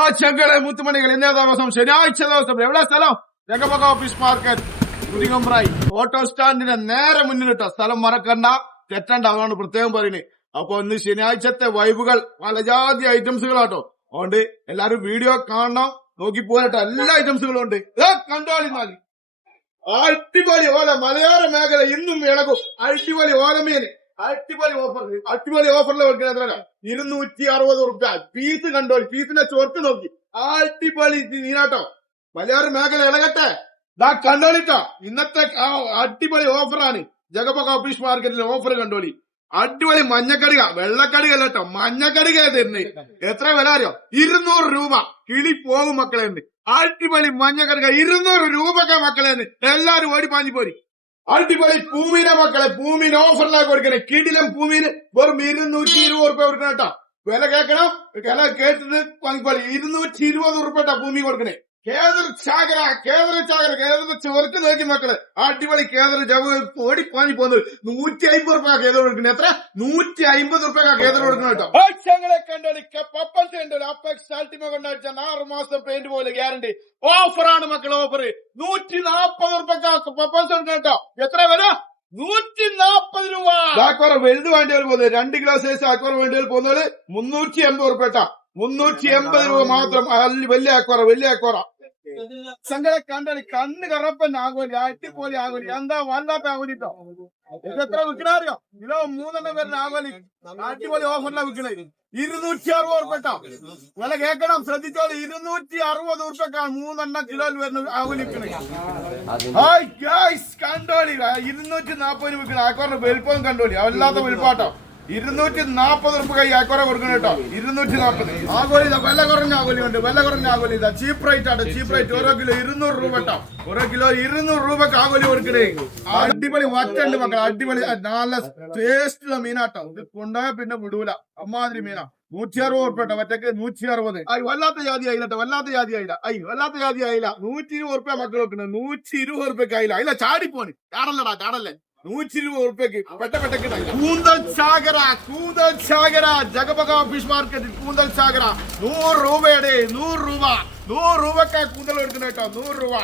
ആ ചെങ്കളെ മുത്തുമണികൾ ഇന്നേ ദിവസം ശനിയാഴ്ച ദിവസം എവിടെ സ്ഥലം ജഗപക ഓഫീസ് മാർക്കറ്റ് പുതിയമ്പ്രായി ഓട്ടോ സ്റ്റാൻഡിന്റെ നേരെ മുന്നിലിട്ടോ സ്ഥലം മറക്കണ്ട തെറ്റണ്ട അതാണ് പ്രത്യേകം പറയുന്നത്. അപ്പൊ ഇന്ന് ശനിയാഴ്ചത്തെ വൈബുകൾ പല ജാതി ഐറ്റംസുകളാട്ടോ. അതുകൊണ്ട് എല്ലാരും വീഡിയോ കാണണം, നോക്കി പോരട്ടോ. എല്ലാ ഐറ്റംസുകളും ഉണ്ട്. കണ്ടോളിന്നാല് അടിപൊളി ഓല മലയാള മേഖല ഇന്നും ഇളകും. അടിപൊളി ഓലമേന് അടിപൊളി ഓഫറിൽ കൊടുക്കുന്നത് 260 റുപ്യ പീസ്. കണ്ടോളി പീസിന്റെ ചോർക്ക് നോക്കി അടിപൊളി നീനാട്ടോ. മലയാള മേഖല ഇളകട്ടെ. കണ്ടോളിട്ടോ ഇന്നത്തെ അടിപൊളി ഓഫറാണ് ജഗപക ഓഫീസ് മാർക്കറ്റിലെ ഓഫർ. കണ്ടോളി അടിപൊളി മഞ്ഞക്കടിക, വെള്ളക്കടിക അല്ലട്ടോ, മഞ്ഞക്കടിക തരുന്നത്. എത്ര വില അറിയോ? 200 രൂപ. കിളി പോകും മക്കളെ. അടിപൊളി മഞ്ഞക്കടിക 200 രൂപക്കെ മക്കളെ. എല്ലാരും ഓടി പാഞ്ഞു പോരി. അടിപൊളി പൂമീനെ മക്കളെ, പൂമീൻ ഓഫറിലാണ് കൊടുക്കണേ. കിടിലം പൂമീന് വെറും 220 റുപ്യ കൊടുക്കണം കേട്ടോ. വില കേൾക്കണം, വില കേട്ടിട്ട് വാങ്ങിക്കോളി. 220 റുപ്യ ഭൂമി കൊടുക്കണേ. കേന്ദ്ര ചാകര കേന്ദ്രത്തിന്റെ ചോർക്ക് നോക്കി മക്കള്. അടിപൊളി കേന്ദ്ര ജവ് ഓടി പാഞ്ഞു പോകുന്നത്. 150 റുപ്യ കേന്ദ്രം കൊടുക്കണേ. എത്ര? 150 റുപ്യ കേന്ദ്രം കൊടുക്കണം കേട്ടോ. ആഴ്ചകളെ കണ്ടോളി പപ്പൻസ് കണ്ടോളി. അപ്പെക്സ് അൾട്ടിമ കൊണ്ടടിച്ച 6 മാസം പെയിന്റ് പോലെ ഗ്യാരണ്ടി. ഓഫറാണ് മക്കളെ, ഓഫർ 140 റുപ്യക്ക് പപ്പൻസ് കൊടുക്കണം കേട്ടോ. എത്ര വില? 140 രൂപ. ആക്കോറ വലുത് വേണ്ടിയവർ പോകുന്നത് 2 കിലോ സൈസ് ആക്കോറ വേണ്ടിയവർ പോകുന്നത് 380 റുപ്യ കേട്ടോ. 380 രൂപ മാത്രം. വലിയ ആക്കോറ സംഘടന കണ്ടോളി. കണ്ണ് കറപ്പൻ ആകോലി, അടിപൊളി ആകോലി. എന്താ വല്ലാത്ത ആകോലിട്ടോ. ഇതെത്ര വിൽക്കണറിയോ? കിലോ 3 വരുന്ന ആകോലി അടിപൊളി ഓഫറിലാണ് വിൽക്കണേ. 260 റുപ്യ. വില കേൾക്കണം, ശ്രദ്ധിച്ചോളൂ. 260 റുപ്യക്കാണ് 3 കിലോയിൽ വരുന്ന ആകോലി വിൽക്കണേ. കണ്ടോളി 240 വിൽക്കണ ആക്കോറിന്റെ വലുപ്പം കണ്ടോളി. വല്ലാത്ത വലുപ്പാട്ടോ. 240 റുപ്യ ആക്കോറ കൊടുക്കണം കേട്ടോ. 240 ആകോലി. വില കുറഞ്ഞ ആകോലി ഉണ്ട്, വില കുറഞ്ഞ ആകോലി. ഇതാ ചീപ്പ് റേറ്റ് ആട്ടോ, ചീപ്പ് റേറ്റ്. ഓരോ കിലോ 200 രൂപ കേട്ടോ. ഓരോ കിലോ 200 രൂപക്ക് ആകോലി കൊടുക്കണേ. അടിപൊളി വറ്റുണ്ട് മക്കൾ, അടിപൊളി നല്ല ടേസ്റ്റുള്ള മീനാട്ടോ. ഇത് കൊണ്ടുപോയാൽ പിന്നെ വിടൂല, അമ്മാതിരി മീനാ. 160 റുപ്യ വറ്റക്ക് 160. വല്ലാത്ത ജാതി ആയില്ലട്ടോ, വല്ലാത്ത ജാതി ആയില്ല. 120 റുപ്യ മക്കൾ വെക്കുന്നത്. 120 റുപ്യക്ക് ആയില്ല. അതില്ല ചാടിപ്പോണ്. ചാടല്ലേ 120 റുപ്യക്ക് പെട്ടക്കിട്ട. കൂന്തൽ ചാകര ജഗപക ഓഫീസ് മാർക്കറ്റിൽ കൂന്തൽ ചാകര 100 രൂപയുടെ 100 രൂപ. 100 രൂപക്കാ കൂന്തൽ എടുക്കുന്ന കേട്ടോ. 100 രൂപ.